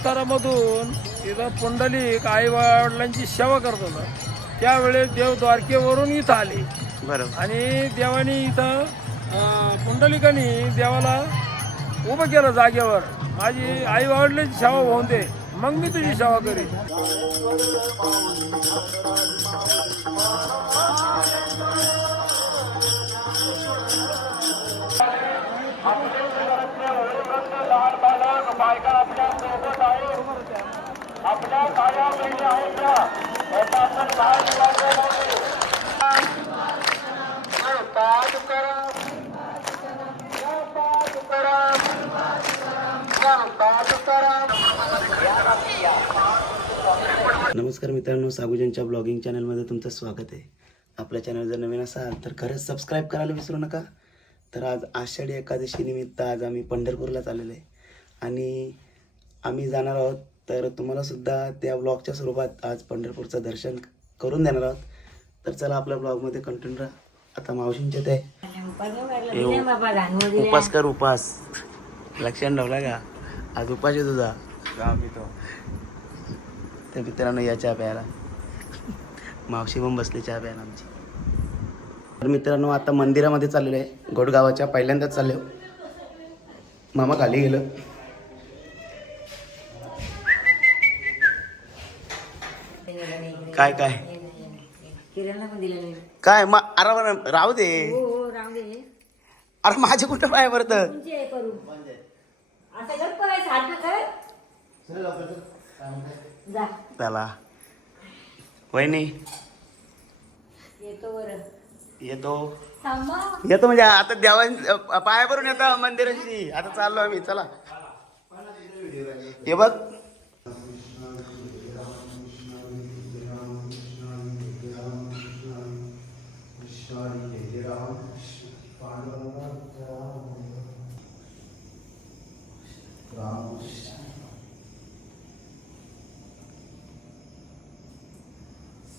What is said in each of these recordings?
अवतारामधून इथं पुंडलिक आई वडिलांची सेवा करत होता. त्यावेळेस देव द्वारकेवरून इथं आले. बरोबर. आणि देवानी इथं अं, पुंडलिकानी देवाला उभं केलं जागेवर. माझी आई वडिलांची सेवा होऊन दे मग मी तुझी सेवा करीन. नमस्कार मित्रांनो सागुजनच्या ब्लॉगिंग चॅनलमध्ये तुमचं स्वागत आहे. आपल्या चॅनल जर नवीन असाल तर खरंच सबस्क्राईब करायला विसरू नका. तर आज आषाढी एकादशी निमित्त आज आम्ही पंढरपूरला चाललेलो आहे. आणि आम्ही जाणार आहोत तर तुम्हाला सुद्धा त्या ब्लॉगच्या स्वरूपात आज पंढरपूरचं दर्शन करून देणार आहोत. तर चला आपल्या ब्लॉगमध्ये कंटिन्यू राहा. आता मावशींच्या ते उपास कर उपास. लक्षात ठेवला का? आज उपास आहे तुझा. तर मित्रांनो या चहा प्यायला. मावशी पण बसली चहा प्यायला आमची. तर मित्रांनो आता मंदिरामध्ये चाललेलो आहे गोडगावाच्या पहिल्यांदाच चाललो मामा खाली गेलं. काय काय? किराणा पण दिला नाही काय मा अरे बरं, राहू दे. हो हो राहू दे. अरे माझे कुठं पाय परत तुमची आहे करू आता घर पण आहे साठ कर जा. त्याला वहिनी. येतो येतो. थांबा. येतो म्हणजे आता देवा पाया भरून येतो मंदिराची. आता चाललो आम्ही चला. हे बघ.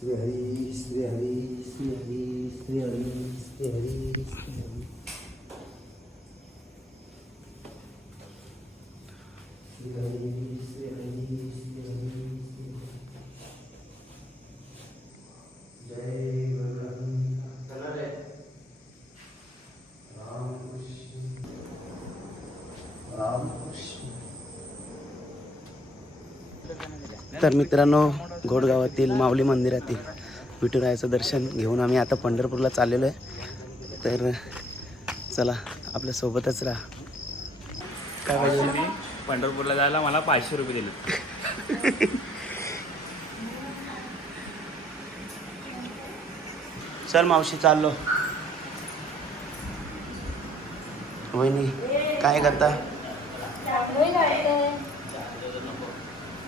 श्री हरी श्री हरी श्री हरी श्री हरी श्री हरी श्री हरी श्री हरी श्री हरी श्री हरी जय भगवान कलर है राम कृष्ण राम कृष्ण तर मित्रांनो घोडगावातील माऊली मंदिरातील विठुरायाचं दर्शन घेऊन आम्ही आता पंढरपूरला चाललेलो आहे. तर चला आपल्या सोबतच राहा. काय पाहिजे पंढरपूरला जायला मला पाचशे रुपये दिले चल मावशी चाललो. वहिनी काय करता?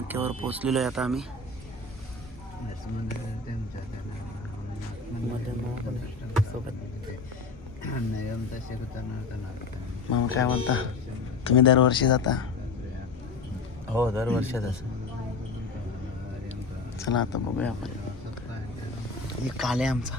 नाक्यावर पोहोचलेलो आहे आता आम्ही. सोबत मामा काय म्हणता तुम्ही दरवर्षी जाता? हो दरवर्षीच चला आता बघूया आपण. हे काले आमचा.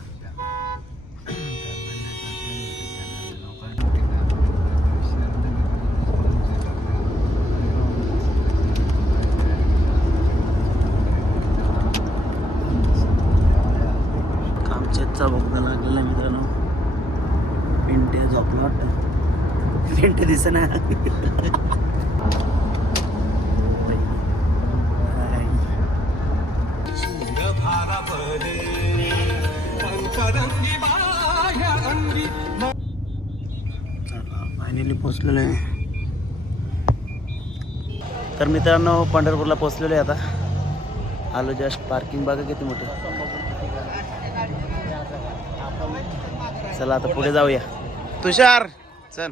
दिसेना फायनली पोचलेलो आहे. तर मित्रांनो पंढरपूरला पोचलेलो आहे आता. आलो जस्ट पार्किंग बघा किती मोठं. चला आता पुढे जाऊया. तुषार चल.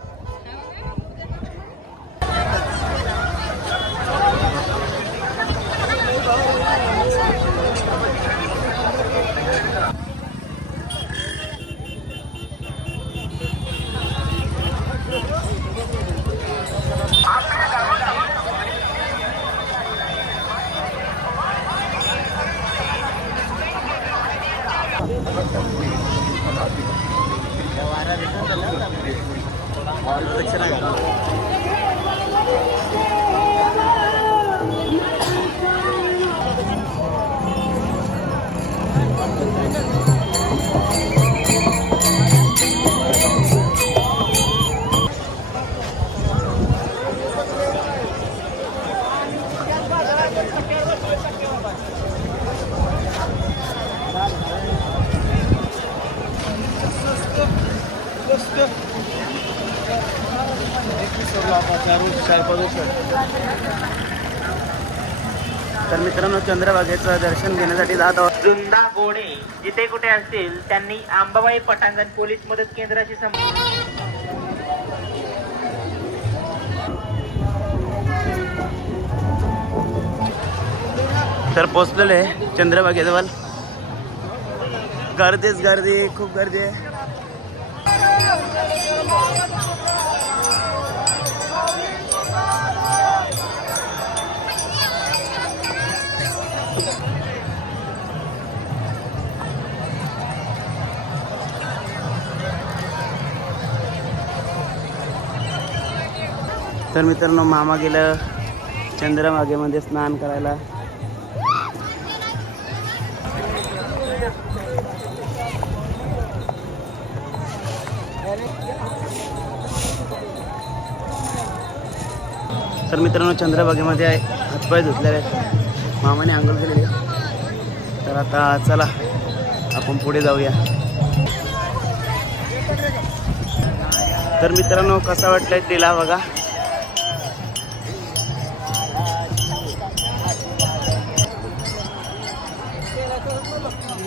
मित्रांनो चंद्रभागेचं दर्शन घेण्यासाठी जात आहोत. वृंदा गोडे जिथे कुठे असतील त्यांनी अंबाबाई पटांगण पोलीस मदत केंद्राशी संपर्क तर पोचलेले आहे चंद्रभागेजवळ गर्दीच गर्दी खूप गर्दी आहे. तर मित्रांनो मामा गेलं. चंद्रभागेमध्ये स्नान करायला. तर मित्रांनो चंद्रभागेमध्ये आहे. हातपाय धुतलेले आहेत. मामाने आंघोळ केलेली तर आता चला आपण पुढे जाऊया. तर मित्रांनो कसा वाटतंय तिला बघा.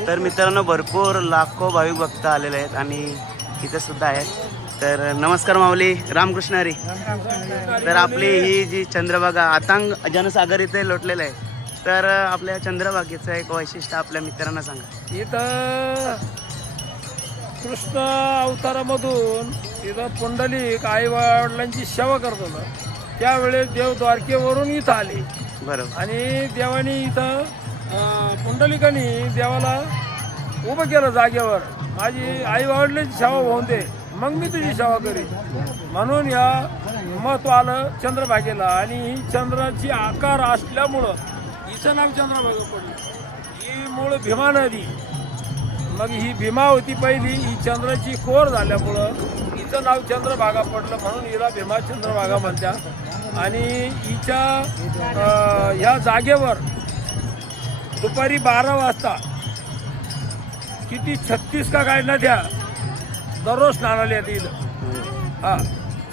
तर मित्रांनो भरपूर लाखो भाविक भक्त आलेले आहेत आणि इथे सुद्धा आहेत. तर नमस्कार माऊली रामकृष्ण हरी. तर आपली ही जी चंद्रभागा आतांग जनसागर इथे लोटलेलं आहे. तर आपल्या चंद्रभागेचं एक वैशिष्ट्य आपल्या मित्रांना सांगा. इथं कृष्ण अवतारामधून इथं पुंडलिक आई वडिलांची सेवा करत होता. त्यावेळेस देव द्वारकेवरून इथं आले. बरोबर. आणि देवानी इथं कुंडलिकानी देवाला उभं केलं जागेवर. माझी आई वडिलांची सेवा होऊन दे मग मी तुझी सेवा करीन. म्हणून या महत्त्व आलं चंद्रभागेला आणि ही चंद्राची आकार असल्यामुळं हिचं नाव चंद्रभागा पडलं. ही मूळ भीमा नदी. मग ही भीमा होती पहिली. ही चंद्राची कोर झाल्यामुळं हिचं नाव चंद्रभागा पडलं म्हणून हिला भीमा चंद्रभागा म्हणत्या आणि हिच्या ह्या जागेवर दुपारी बारा वाजता. किती छत्तीस का काय नद्या. दररोज स्नानाला येते इथं. हा.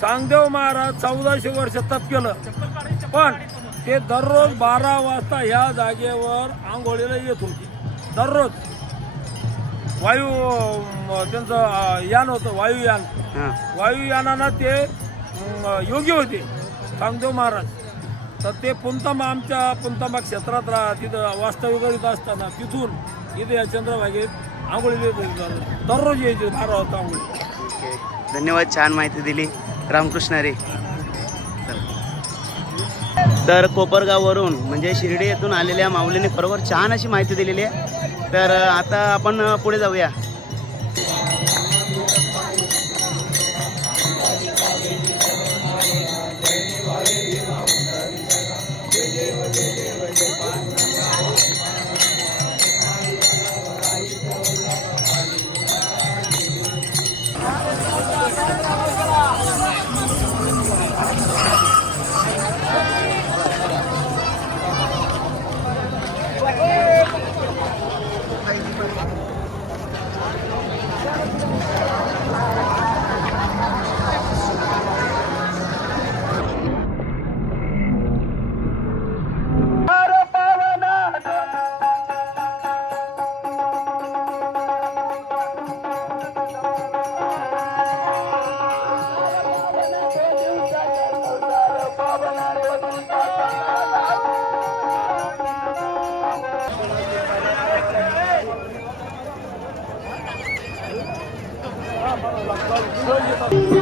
चांगदेव महाराज चौदाशे वर्ष तप केलं. पण ते दररोज बारा वाजता ह्या जागेवर आंघोळीला येत होती. दररोज. वायू त्यांचं यान होतं वायुयान वायुयानानं ते अं, योगी होते. चांगदेव महाराज. तर ते पुंतमा आमच्या पुंतमा क्षेत्रात राहा तिथं वास्तव्य करीत असताना तिथून इथे या चंद्रभागेत आंघोळी दररोज यायचे बारा वाजता आंघोळी. धन्यवाद छान माहिती दिली. रामकृष्ण रे. तर कोपरगाववरून म्हणजे शिर्डी येथून आलेल्या माऊलीने बरोबर छान अशी माहिती दिलेली आहे. तर आता आपण पुढे जाऊया. चला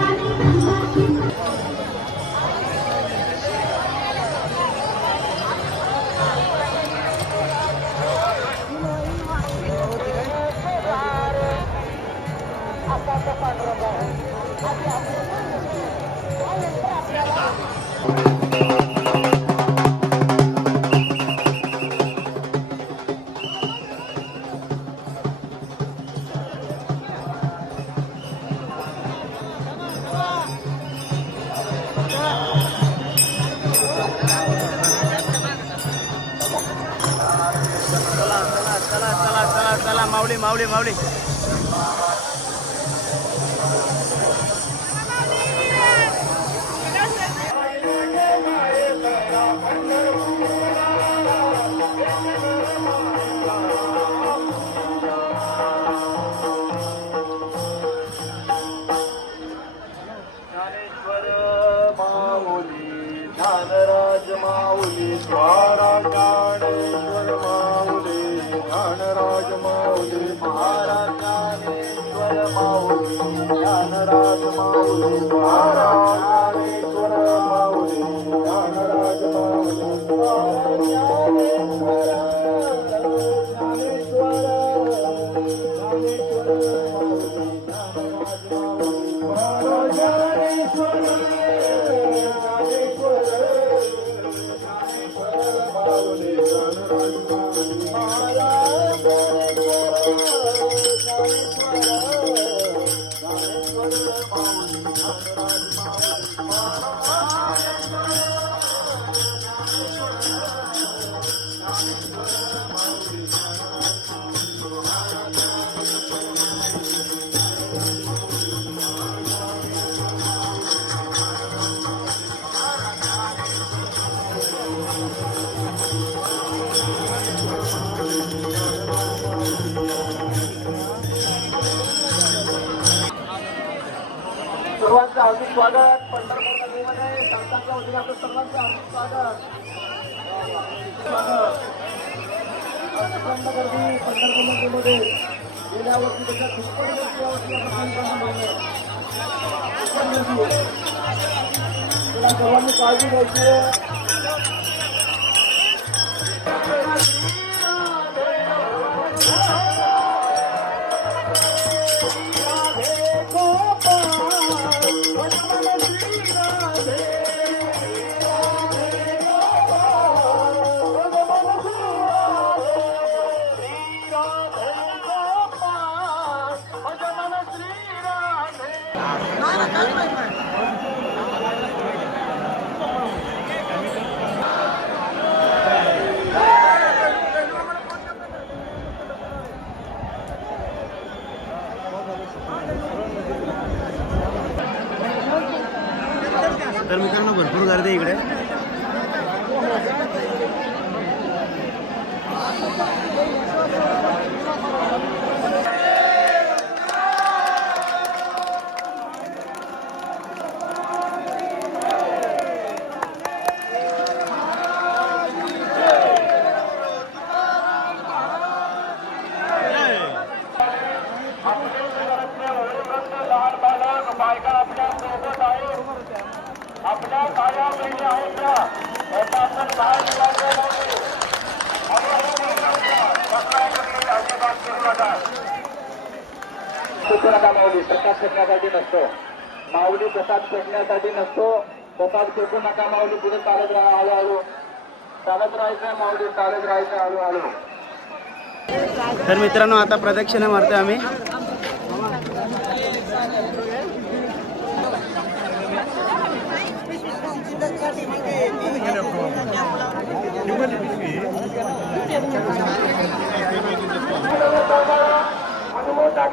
चला चला माऊली माऊली माऊली माऊली महाराज ज्ञानेश्वर माऊली ज्ञानराज माऊली द्वारा ज्ञानेश्वर माऊली ज्ञानराज माऊली. पंढरपूर नगरीमध्ये गेल्या वर्षीपेक्षा दुप्पट गर्दी आपण संतांना काळजी घ्यायची आहे नका माऊली प्रसाद फेकण्यासाठी नसतो. माऊली प्रसाद फेकण्यासाठी नसतो. प्रसाद फेकू नका माऊली पुढे चालत राहा हळूहळू. चालत राहायचं माऊली चालत राहायचं हळूहळू. तर मित्रांनो आता प्रदक्षिणा मारतोय आम्ही.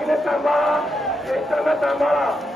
Minä tämä, minä tämä,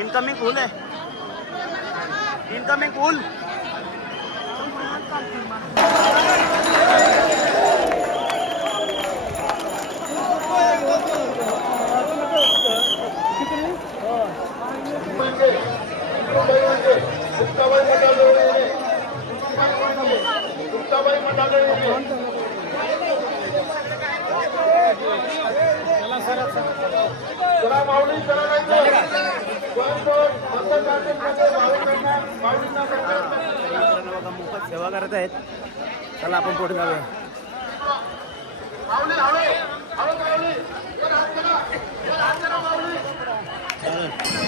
incoming फुल आहे इनकमिंग फुल मोफत सेवा करत आहेत चला आपण पुढे जाऊया तर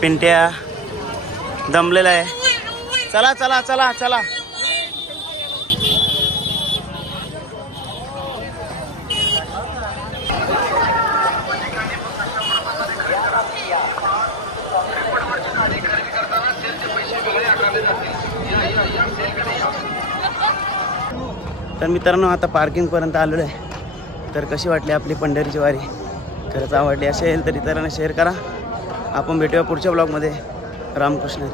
पिंट्या दमलेला आहे. चला चला चला चला. तर मित्रांनो आता पार्किंगपर्यंत आलेलो आहे. तर कशी वाटली आपली पंढरीची वारी? खरंच आवडली. असेल तर इतरांना शेअर करा. आपण भेटूया पुढच्या ब्लॉगमध्ये रामकृष्ण.